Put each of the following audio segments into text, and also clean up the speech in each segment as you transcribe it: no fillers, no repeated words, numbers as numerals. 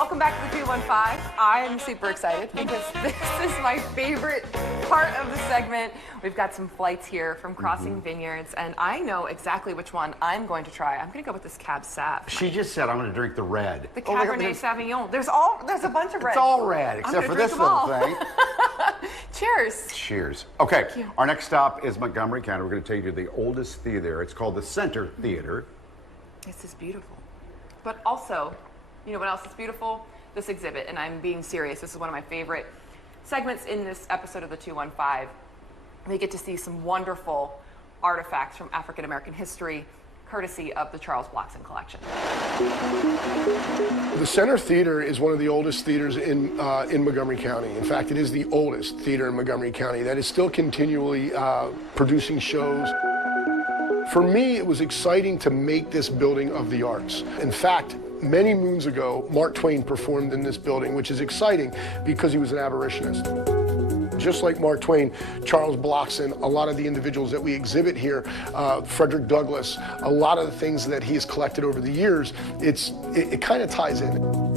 welcome back to the 215. I am super excited because this is my favorite part of the segment. We've got some flights here from Crossing Vineyards, and I know exactly which one I'm going to try. I'm going to go with this Cab Sav. She just said I'm going to drink the red. The Cabernet Sauvignon. There's a bunch of red. It's all red, except for this little thing. Cheers. Cheers. Okay, our next stop is Montgomery County. We're going to take you to the oldest theater. It's called the Center Theater. This is beautiful. But also, you know what else is beautiful? This exhibit, and I'm being serious. This is one of my favorite segments in this episode of the 215. We get to see some wonderful artifacts from African American history, courtesy of the Charles Blockson collection. The Center Theater is one of the oldest theaters in Montgomery County. In fact, it is the oldest theater in Montgomery County that is still continually producing shows. For me, it was exciting to make this building of the arts. In fact, many moons ago, Mark Twain performed in this building, which is exciting because he was an abolitionist. Just like Mark Twain, Charles Blockson, a lot of the individuals that we exhibit here, Frederick Douglass, a lot of the things that he has collected over the years, it kind of ties in.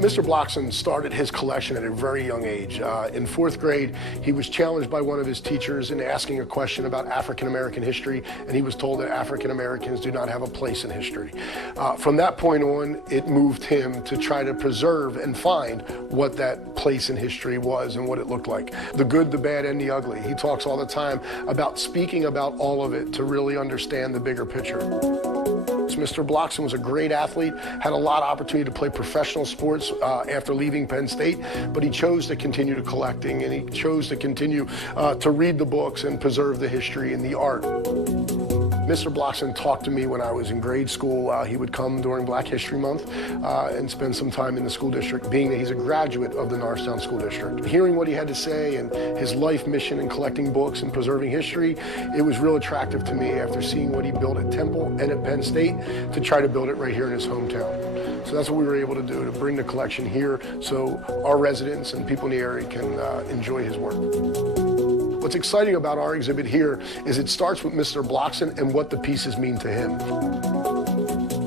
Mr. Blockson started his collection at a very young age. In 4th grade, he was challenged by one of his teachers in asking a question about African American history, and he was told that African Americans do not have a place in history. From that point on, it moved him to try to preserve and find what that place in history was and what it looked like. The good, the bad, and the ugly. He talks all the time about speaking about all of it to really understand the bigger picture. Mr. Blockson was a great athlete, had a lot of opportunity to play professional sports after leaving Penn State, but he chose to continue to collecting, and he chose to continue to read the books and preserve the history and the art. Mr. Blockson talked to me when I was in grade school. He would come during Black History Month and spend some time in the school district, being that he's a graduate of the Norristown School District. Hearing what he had to say and his life mission in collecting books and preserving history, it was real attractive to me after seeing what he built at Temple and at Penn State to try to build it right here in his hometown. So that's what we were able to do, to bring the collection here so our residents and people in the area can enjoy his work. What's exciting about our exhibit here is it starts with Mr. Blockson and what the pieces mean to him.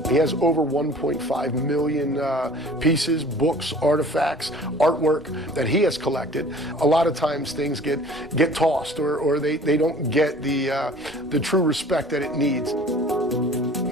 He has over 1.5 million pieces, books, artifacts, artwork that he has collected. A lot of times things get tossed or they don't get the true respect that it needs.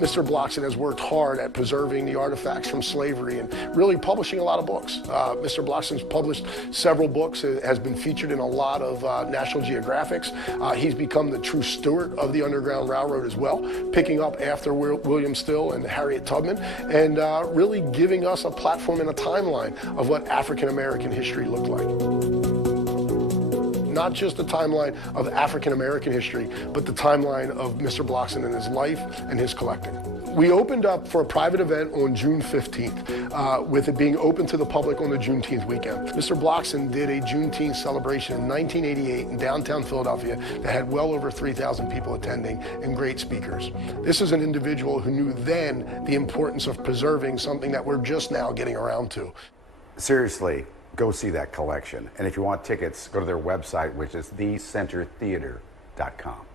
Mr. Blockson has worked hard at preserving the artifacts from slavery and really publishing a lot of books. Mr. Blockson's published several books, has been featured in a lot of National Geographics. He's become the true steward of the Underground Railroad as well, picking up after William Still and Harriet Tubman, and really giving us a platform and a timeline of what African American history looked like. Not just the timeline of African American history, but the timeline of Mr. Blockson and his life and his collecting. We opened up for a private event on June 15th, with it being open to the public on the Juneteenth weekend. Mr. Blockson did a Juneteenth celebration in 1988 in downtown Philadelphia that had well over 3,000 people attending and great speakers. This is an individual who knew then the importance of preserving something that we're just now getting around to. Seriously, go see that collection. And if you want tickets, go to their website, which is thecentertheater.com.